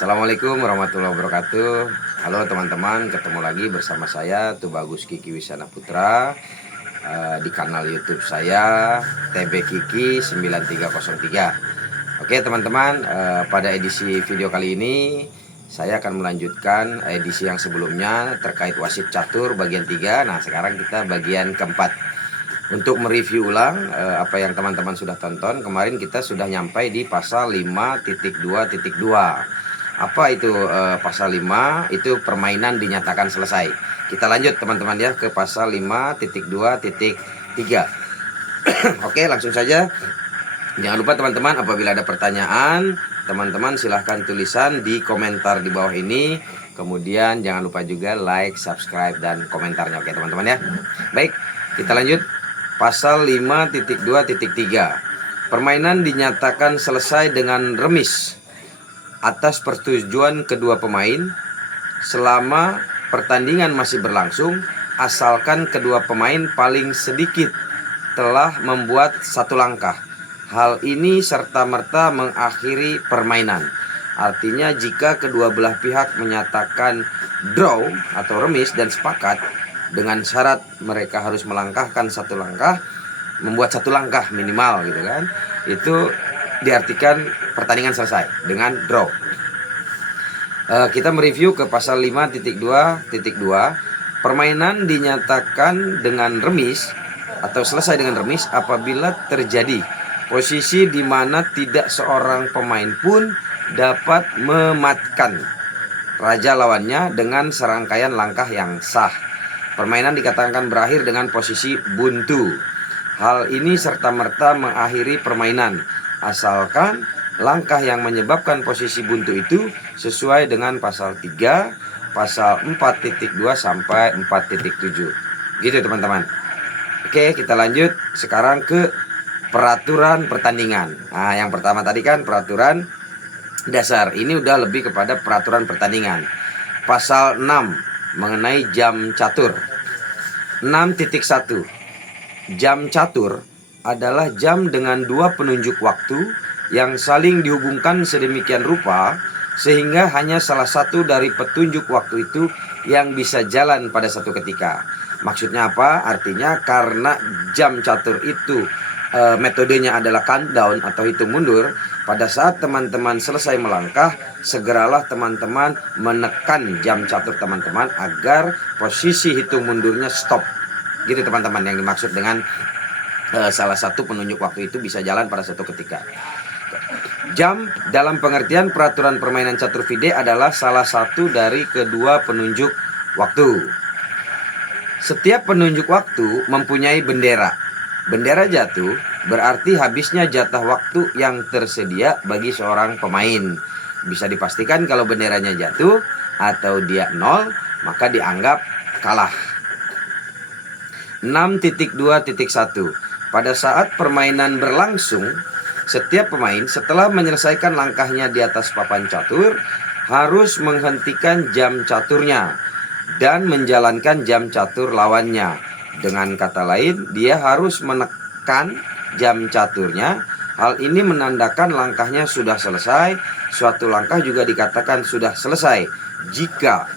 Assalamualaikum warahmatullahi wabarakatuh. Halo teman-teman, ketemu lagi bersama saya Tubagus Kiki Wisana Putra di kanal YouTube saya TB Kiki 9303. Oke teman-teman, pada edisi video kali ini saya akan melanjutkan edisi yang sebelumnya terkait wasit catur bagian 3. Nah, sekarang kita bagian keempat. Untuk mereview ulang apa yang teman-teman sudah tonton, kemarin kita sudah nyampai di pasal 5.2.2. Apa itu pasal 5? Itu permainan dinyatakan selesai. Kita lanjut teman-teman ya ke pasal 5.2.3. Oke, langsung saja. Jangan lupa teman-teman, apabila ada pertanyaan, teman-teman silahkan tulisan di komentar di bawah ini. Kemudian jangan lupa juga like, subscribe, dan komentarnya. Oke teman-teman ya. Baik, kita lanjut. Pasal 5.2.3. Permainan dinyatakan selesai dengan remis atas persetujuan kedua pemain selama pertandingan masih berlangsung, asalkan kedua pemain paling sedikit telah membuat satu langkah. Hal ini serta-merta mengakhiri permainan. Artinya jika kedua belah pihak menyatakan draw atau remis dan sepakat dengan syarat mereka harus melangkahkan satu langkah, membuat satu langkah minimal gitu kan, itu diartikan pertandingan selesai dengan draw. Kita mereview ke pasal 5.2.2. Permainan dinyatakan dengan remis atau selesai dengan remis apabila terjadi posisi di mana tidak seorang pemain pun dapat mematkan raja lawannya dengan serangkaian langkah yang sah. Permainan dikatakan berakhir dengan posisi buntu. Hal ini serta-merta mengakhiri permainan asalkan langkah yang menyebabkan posisi buntu itu sesuai dengan pasal 3, pasal 4.2 sampai 4.7. Gitu teman-teman. Oke, kita lanjut sekarang ke peraturan pertandingan. Nah, yang pertama tadi kan peraturan dasar. Ini udah lebih kepada peraturan pertandingan. Pasal 6 mengenai jam catur. 6.1. Jam catur adalah jam dengan dua penunjuk waktu yang saling dihubungkan sedemikian rupa sehingga hanya salah satu dari petunjuk waktu itu yang bisa jalan pada satu ketika. Maksudnya apa? Artinya karena jam catur itu metodenya adalah countdown atau hitung mundur. Pada saat teman-teman selesai melangkah, segeralah teman-teman menekan jam catur teman-teman agar posisi hitung mundurnya stop. Gitu teman-teman yang dimaksud dengan salah satu penunjuk waktu itu bisa jalan pada satu ketika. Jam dalam pengertian peraturan permainan catur vide adalah salah satu dari kedua penunjuk waktu. Setiap penunjuk waktu mempunyai bendera. Bendera jatuh berarti habisnya jatah waktu yang tersedia bagi seorang pemain. Bisa dipastikan kalau benderanya jatuh atau dia 0, maka dianggap kalah. 6.2.1. Pada saat permainan berlangsung, setiap pemain setelah menyelesaikan langkahnya di atas papan catur harus menghentikan jam caturnya dan menjalankan jam catur lawannya. Dengan kata lain, dia harus menekan jam caturnya. Hal ini menandakan langkahnya sudah selesai. Suatu langkah juga dikatakan sudah selesai jika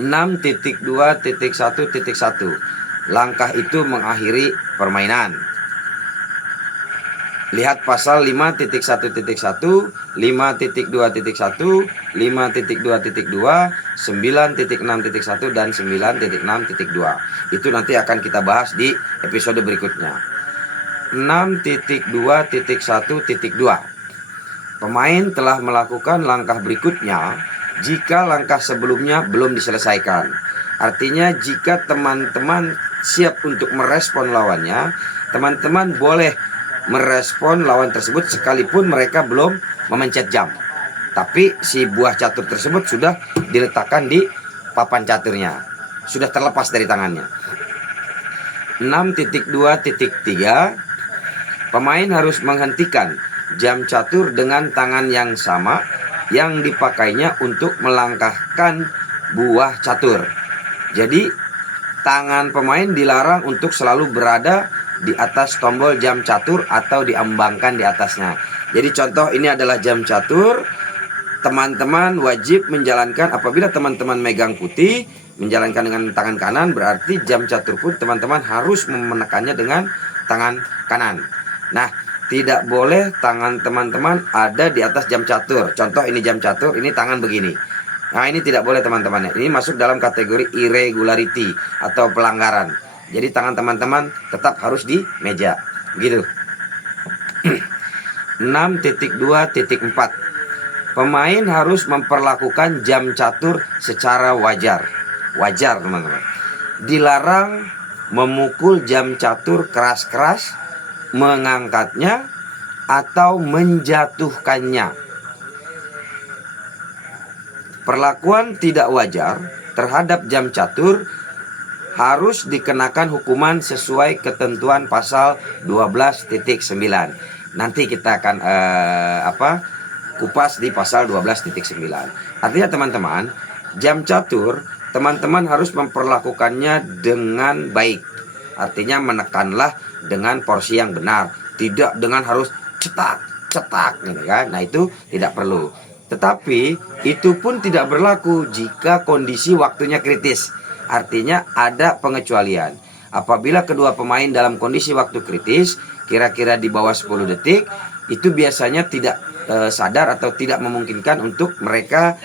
6.2.1.1 langkah itu mengakhiri permainan. Lihat pasal 5.1.1, 5.2.1, 5.2.2, 9.6.1 dan 9.6.2. Itu nanti akan kita bahas di episode berikutnya. 6.2.1.2. Pemain telah melakukan langkah berikutnya jika langkah sebelumnya belum diselesaikan. Artinya jika teman-teman siap untuk merespon lawannya, teman-teman boleh merespon lawan tersebut sekalipun mereka belum memencet jam. Tapi si buah catur tersebut sudah diletakkan di papan caturnya, sudah terlepas dari tangannya. 6.2.3. Pemain harus menghentikan jam catur dengan tangan yang sama yang dipakainya untuk melangkahkan buah catur. Jadi tangan pemain dilarang untuk selalu berada di atas tombol jam catur atau diambangkan di atasnya. Jadi contoh ini adalah jam catur. teman-teman wajib menjalankan, apabila teman-teman megang putih, menjalankan dengan tangan kanan, berarti jam catur pun teman-teman harus menekannya dengan tangan kanan. Nah, tidak boleh tangan teman-teman ada di atas jam catur. Contoh ini jam catur, ini tangan begini. Nah, ini tidak boleh teman-teman. Ini masuk dalam kategori irregularity atau pelanggaran. Jadi tangan teman-teman tetap harus di meja. Begitu. 6.2.4. Pemain harus memperlakukan jam catur secara wajar. Wajar, teman-teman. Dilarang memukul jam catur keras-keras, mengangkatnya, atau menjatuhkannya. Perlakuan tidak wajar terhadap jam catur harus dikenakan hukuman sesuai ketentuan pasal 12.9. Nanti kita akan kupas di pasal 12.9. Artinya teman-teman, jam catur teman-teman harus memperlakukannya dengan baik. Artinya menekanlah dengan porsi yang benar, tidak dengan harus cetak gitu kan. Nah, itu tidak perlu. Tetapi itu pun tidak berlaku jika kondisi waktunya kritis. Artinya ada pengecualian. Apabila kedua pemain dalam kondisi waktu kritis, kira-kira di bawah 10 detik, itu biasanya tidak sadar atau tidak memungkinkan untuk mereka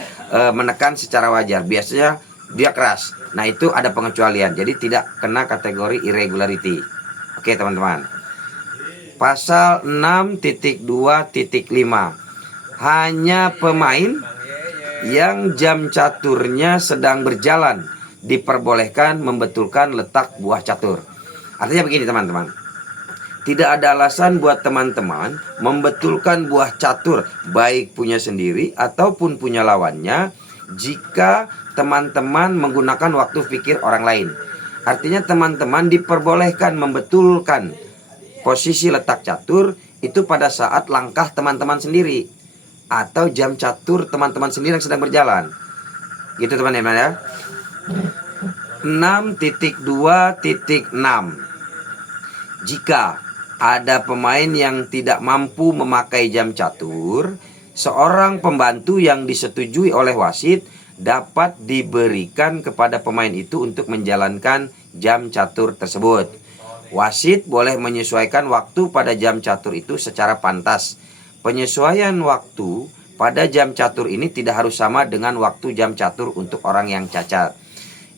menekan secara wajar. Biasanya dia keras. Nah, itu ada pengecualian. Jadi tidak kena kategori irregularity. Oke, teman-teman. Pasal 6.2.5. Hanya pemain yang jam caturnya sedang berjalan diperbolehkan membetulkan letak buah catur. Artinya begini, teman-teman. Tidak ada alasan buat teman-teman membetulkan buah catur, baik punya sendiri ataupun punya lawannya, jika teman-teman menggunakan waktu pikir orang lain. Artinya teman-teman diperbolehkan membetulkan posisi letak catur itu pada saat langkah teman-teman sendiri atau jam catur teman-teman sendiri yang sedang berjalan. Gitu teman-teman ya. 6.2.6. Jika ada pemain yang tidak mampu memakai jam catur, seorang pembantu yang disetujui oleh wasit dapat diberikan kepada pemain itu untuk menjalankan jam catur tersebut. Wasit boleh menyesuaikan waktu pada jam catur itu secara pantas. Penyesuaian waktu pada jam catur ini tidak harus sama dengan waktu jam catur untuk orang yang cacat.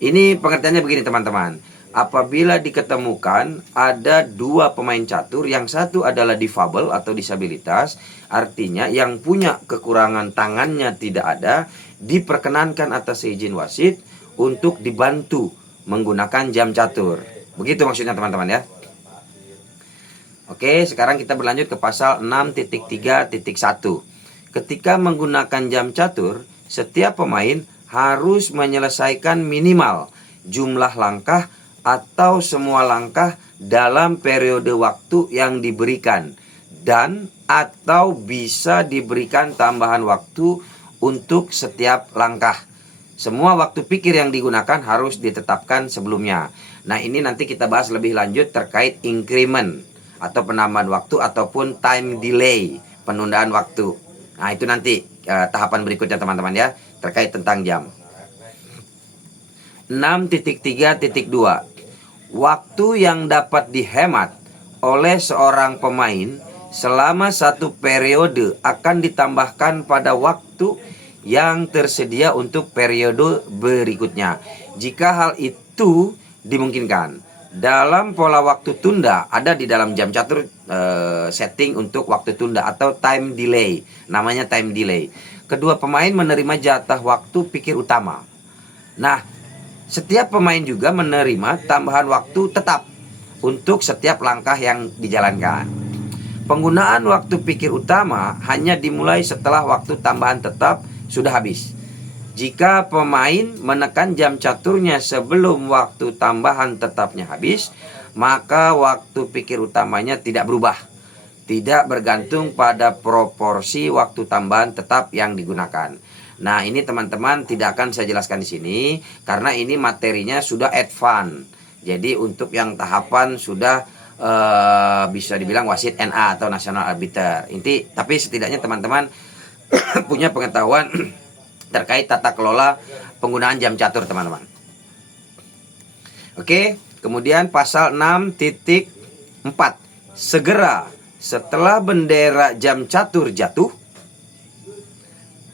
Ini pengertiannya begini, teman-teman. Apabila diketemukan ada dua pemain catur, yang satu adalah difabel atau disabilitas, artinya yang punya kekurangan tangannya tidak ada, diperkenankan atas izin wasit untuk dibantu menggunakan jam catur. Begitu maksudnya, teman-teman ya. Oke, sekarang kita berlanjut ke pasal 6.3.1. Ketika menggunakan jam catur, setiap pemain harus menyelesaikan minimal jumlah langkah atau semua langkah dalam periode waktu yang diberikan, dan atau bisa diberikan tambahan waktu untuk setiap langkah. Semua waktu pikir yang digunakan harus ditetapkan sebelumnya. Nah, ini nanti kita bahas lebih lanjut terkait increment atau penambahan waktu ataupun time delay, penundaan waktu. Nah, itu nanti tahapan berikutnya, teman-teman ya, terkait tentang jam. 6.3.2. Waktu yang dapat dihemat oleh seorang pemain selama satu periode akan ditambahkan pada waktu yang tersedia untuk periode berikutnya, jika hal itu dimungkinkan. Dalam pola waktu tunda, ada di dalam jam catur setting untuk waktu tunda atau time delay. Namanya time delay. Kedua pemain menerima jatah waktu pikir utama. Nah, setiap pemain juga menerima tambahan waktu tetap untuk setiap langkah yang dijalankan. Penggunaan waktu pikir utama hanya dimulai setelah waktu tambahan tetap sudah habis. Jika pemain menekan jam caturnya sebelum waktu tambahan tetapnya habis, maka waktu pikir utamanya tidak berubah. Tidak bergantung pada proporsi waktu tambahan tetap yang digunakan. Nah, ini teman-teman tidak akan saya jelaskan di sini karena ini materinya sudah advance. Jadi untuk yang tahapan sudah bisa dibilang wasit NA atau national arbiter. Tapi setidaknya teman-teman punya pengetahuan terkait tata kelola penggunaan jam catur, teman-teman. Oke, kemudian pasal 6.4. Segera setelah bendera jam catur jatuh,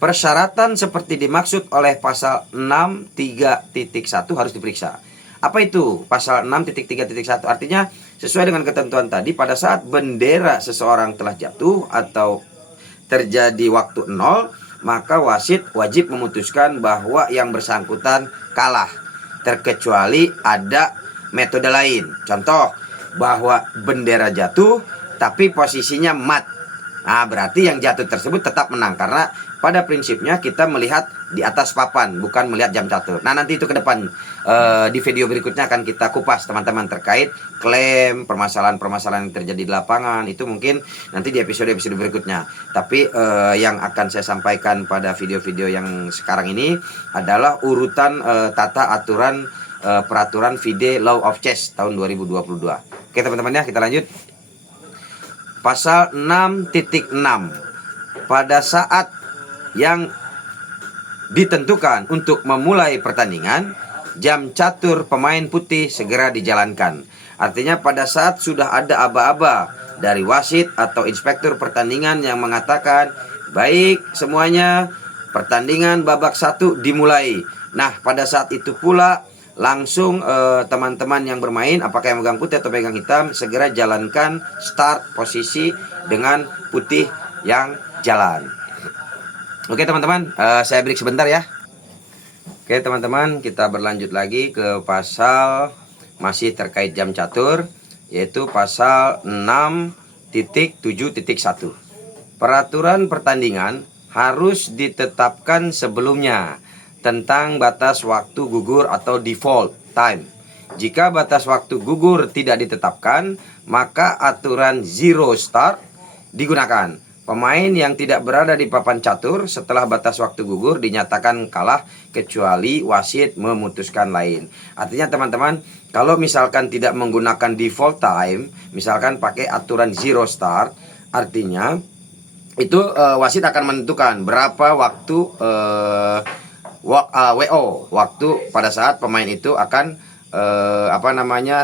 persyaratan seperti dimaksud oleh pasal 6.3.1 harus diperiksa. Apa itu pasal 6.3.1? Artinya sesuai dengan ketentuan tadi, pada saat bendera seseorang telah jatuh atau terjadi waktu 0, maka wasit wajib memutuskan bahwa yang bersangkutan kalah, terkecuali ada metode lain. Contoh, bahwa bendera jatuh tapi posisinya mat. Nah, berarti yang jatuh tersebut tetap menang, karena pada prinsipnya kita melihat di atas papan, bukan melihat jam catur. Nah, nanti itu ke depan di video berikutnya akan kita kupas, teman-teman, terkait klaim, permasalahan-permasalahan yang terjadi di lapangan. Itu mungkin nanti di episode-episode berikutnya. Tapi yang akan saya sampaikan pada video-video yang sekarang ini adalah urutan tata aturan peraturan FIDE Law of Chess tahun 2022. Oke, teman-teman, ya, kita lanjut. Pasal 6.6. Pada saat yang ditentukan untuk memulai pertandingan, jam catur pemain putih segera dijalankan. Artinya pada saat sudah ada aba-aba dari wasit atau inspektur pertandingan yang mengatakan, baik semuanya, pertandingan babak 1 dimulai. Nah, pada saat itu pula langsung teman-teman yang bermain, apakah yang megang putih atau pegang hitam, segera jalankan start posisi dengan putih yang jalan. Oke, teman-teman, saya break sebentar, ya. Oke, teman-teman, kita berlanjut lagi ke pasal masih terkait jam catur, yaitu pasal 6.7.1. Peraturan pertandingan harus ditetapkan sebelumnya tentang batas waktu gugur atau default time. Jika batas waktu gugur tidak ditetapkan, maka aturan zero start digunakan. Pemain yang tidak berada di papan catur setelah batas waktu gugur dinyatakan kalah, kecuali wasit memutuskan lain. Artinya, teman-teman, kalau misalkan tidak menggunakan default time, misalkan pakai aturan zero start, artinya itu wasit akan menentukan berapa waktu WO, waktu pada saat pemain itu akan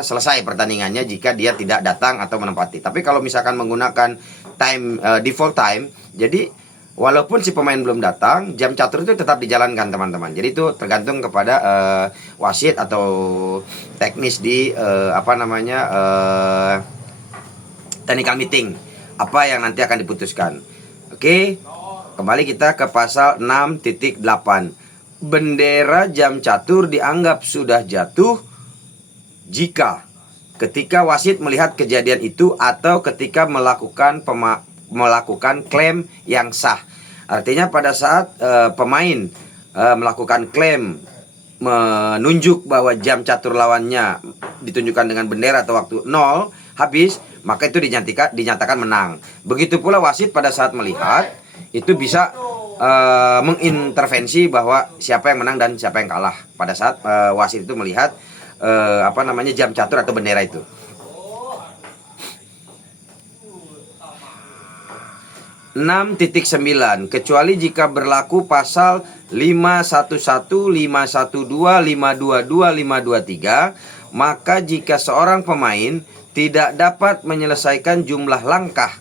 selesai pertandingannya jika dia tidak datang atau menempati. Tapi kalau misalkan menggunakan time default time, jadi walaupun si pemain belum datang, jam catur itu tetap dijalankan, teman-teman. Jadi itu tergantung kepada wasit atau teknis di technical meeting, apa yang nanti akan diputuskan. Oke, kembali kita ke pasal 6.8. Bendera jam catur dianggap sudah jatuh jika ketika wasit melihat kejadian itu atau ketika melakukan klaim yang sah. Artinya pada saat pemain melakukan klaim menunjuk bahwa jam catur lawannya ditunjukkan dengan bendera atau waktu 0 habis, maka itu dinyatakan menang. Begitu pula wasit pada saat melihat itu bisa mengintervensi bahwa siapa yang menang dan siapa yang kalah pada saat wasit itu melihat jam catur atau bendera itu. (6.9) Kecuali jika berlaku pasal 511, 512, 522, 523, maka jika seorang pemain tidak dapat menyelesaikan jumlah langkah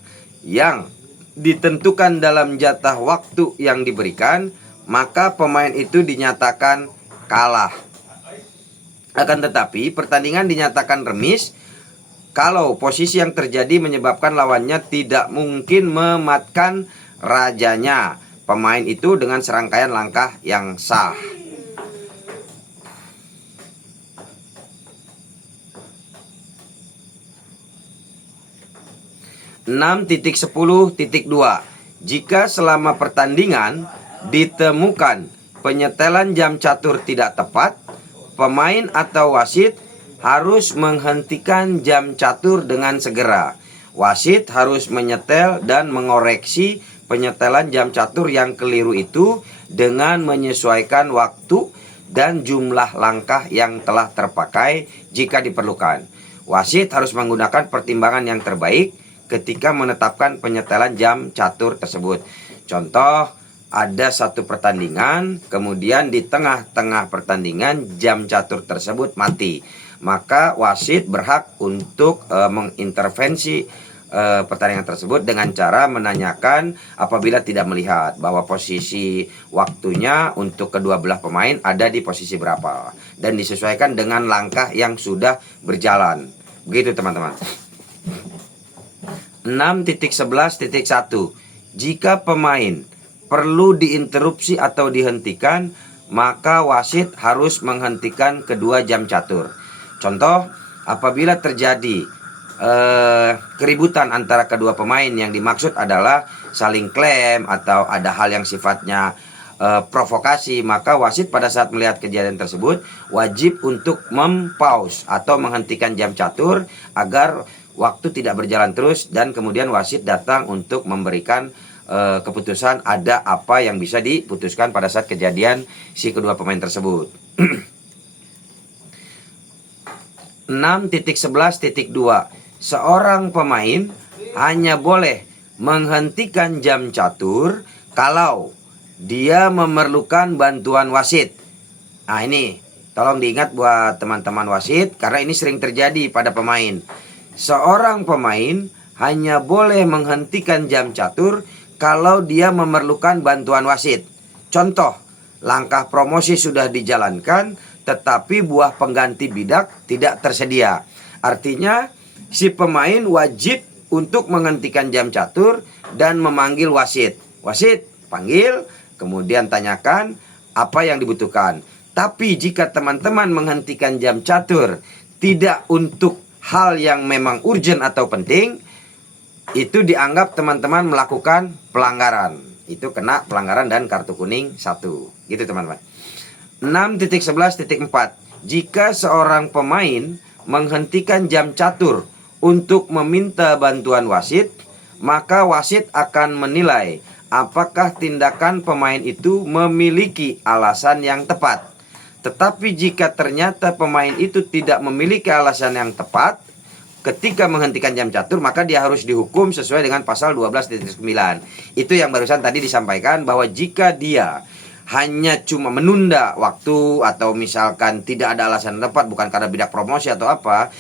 yang ditentukan dalam jatah waktu yang diberikan, maka pemain itu dinyatakan kalah. Akan tetapi pertandingan dinyatakan remis kalau posisi yang terjadi menyebabkan lawannya tidak mungkin mematkan rajanya pemain itu dengan serangkaian langkah yang sah. (6.10.2) Jika selama pertandingan ditemukan penyetelan jam catur tidak tepat, pemain atau wasit harus menghentikan jam catur dengan segera. Wasit harus menyetel dan mengoreksi penyetelan jam catur yang keliru itu dengan menyesuaikan waktu dan jumlah langkah yang telah terpakai jika diperlukan. Wasit harus menggunakan pertimbangan yang terbaik ketika menetapkan penyetelan jam catur tersebut. Contoh, ada satu pertandingan, kemudian di tengah-tengah pertandingan jam catur tersebut mati, maka wasit berhak untuk mengintervensi pertandingan tersebut dengan cara menanyakan apabila tidak melihat bahwa posisi waktunya untuk kedua belah pemain ada di posisi berapa, dan disesuaikan dengan langkah yang sudah berjalan. Begitu teman-teman. 6.11.1 Jika pemain perlu diinterupsi atau dihentikan, maka wasit harus menghentikan kedua jam catur. Contoh, apabila terjadi keributan antara kedua pemain yang dimaksud adalah saling klaim atau ada hal yang sifatnya provokasi, maka wasit pada saat melihat kejadian tersebut wajib untuk mempause atau menghentikan jam catur agar waktu tidak berjalan terus, dan kemudian wasit datang untuk memberikan keputusan ada apa yang bisa diputuskan pada saat kejadian si kedua pemain tersebut. 6.11.2 Seorang pemain hanya boleh menghentikan jam catur kalau dia memerlukan bantuan wasit. Nah ini tolong diingat buat teman-teman wasit, karena ini sering terjadi pada pemain. Seorang pemain hanya boleh menghentikan jam catur kalau dia memerlukan bantuan wasit. Contoh, langkah promosi sudah dijalankan tetapi buah pengganti bidak tidak tersedia. Artinya si pemain wajib untuk menghentikan jam catur dan memanggil wasit. Wasit panggil, kemudian tanyakan apa yang dibutuhkan. Tapi jika teman-teman menghentikan jam catur tidak untuk hal yang memang urgent atau penting, itu dianggap teman-teman melakukan pelanggaran. Itu kena pelanggaran dan kartu kuning 1. Gitu teman-teman. 6.11.4 Jika seorang pemain menghentikan jam catur untuk meminta bantuan wasit, maka wasit akan menilai apakah tindakan pemain itu memiliki alasan yang tepat. Tetapi jika ternyata pemain itu tidak memiliki alasan yang tepat ketika menghentikan jam catur, maka dia harus dihukum sesuai dengan pasal 12.9. Itu yang barusan tadi disampaikan, bahwa jika dia hanya cuma menunda waktu atau misalkan tidak ada alasan tepat, bukan karena bidak promosi atau apa,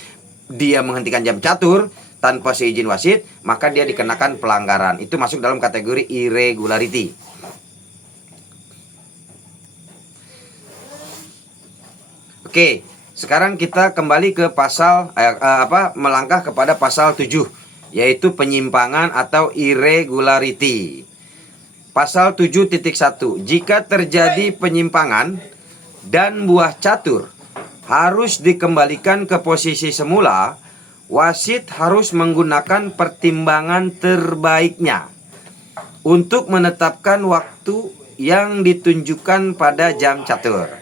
dia menghentikan jam catur tanpa seizin wasit, maka dia dikenakan pelanggaran. Itu masuk dalam kategori irregularity. Oke, sekarang kita kembali ke pasal melangkah kepada pasal 7, yaitu penyimpangan atau irregularity. Pasal 7.1 Jika terjadi penyimpangan dan buah catur harus dikembalikan ke posisi semula, wasit harus menggunakan pertimbangan terbaiknya untuk menetapkan waktu yang ditunjukkan pada jam catur.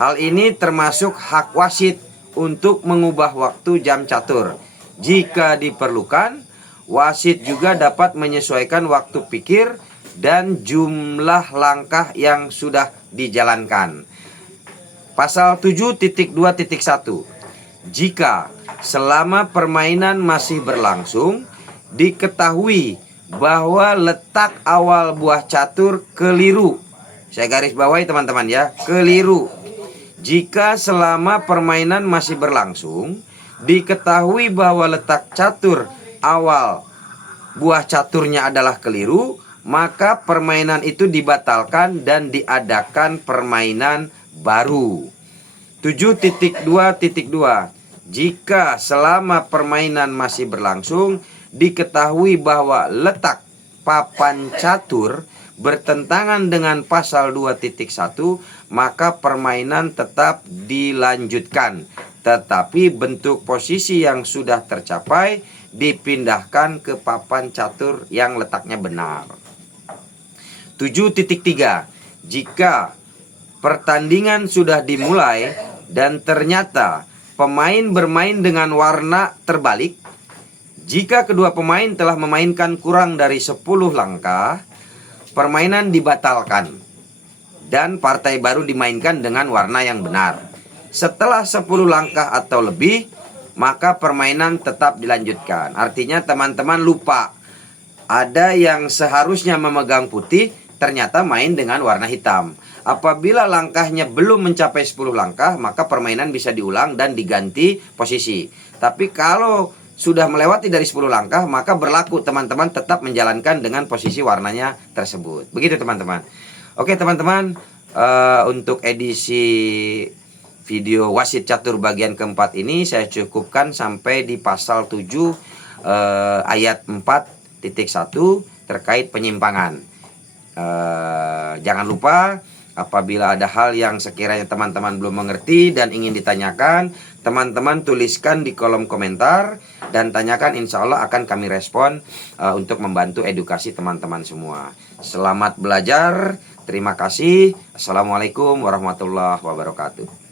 Hal ini termasuk hak wasit untuk mengubah waktu jam catur. Jika diperlukan, wasit juga dapat menyesuaikan waktu pikir dan jumlah langkah yang sudah dijalankan. Pasal 7.2.1 Jika selama permainan masih berlangsung diketahui bahwa letak awal buah catur keliru. Saya garis bawahi teman-teman ya, keliru. Jika selama permainan masih berlangsung diketahui bahwa letak catur awal buah caturnya adalah keliru, maka permainan itu dibatalkan dan diadakan permainan baru. 7.2.2 Jika selama permainan masih berlangsung diketahui bahwa letak papan catur bertentangan dengan pasal 2.1, maka permainan tetap dilanjutkan, tetapi bentuk posisi yang sudah tercapai dipindahkan ke papan catur yang letaknya benar. 7.3 Jika pertandingan sudah dimulai dan ternyata pemain bermain dengan warna terbalik, jika kedua pemain telah memainkan kurang dari 10 langkah, permainan dibatalkan dan partai baru dimainkan dengan warna yang benar. Setelah 10 langkah atau lebih, maka permainan tetap dilanjutkan. Artinya teman-teman lupa, ada yang seharusnya memegang putih ternyata main dengan warna hitam. Apabila langkahnya belum mencapai 10 langkah, maka permainan bisa diulang dan diganti posisi. Tapi kalau sudah melewati dari 10 langkah, maka berlaku teman-teman tetap menjalankan dengan posisi warnanya tersebut. Begitu teman-teman. Oke teman-teman, untuk edisi video wasit catur bagian keempat ini saya cukupkan sampai di pasal 7 ayat 4.1 terkait penyimpangan. Jangan lupa, apabila ada hal yang sekiranya teman-teman belum mengerti dan ingin ditanyakan, teman-teman tuliskan di kolom komentar dan tanyakan, insya Allah akan kami respon untuk membantu edukasi teman-teman semua. Selamat belajar, terima kasih. Assalamualaikum warahmatullahi wabarakatuh.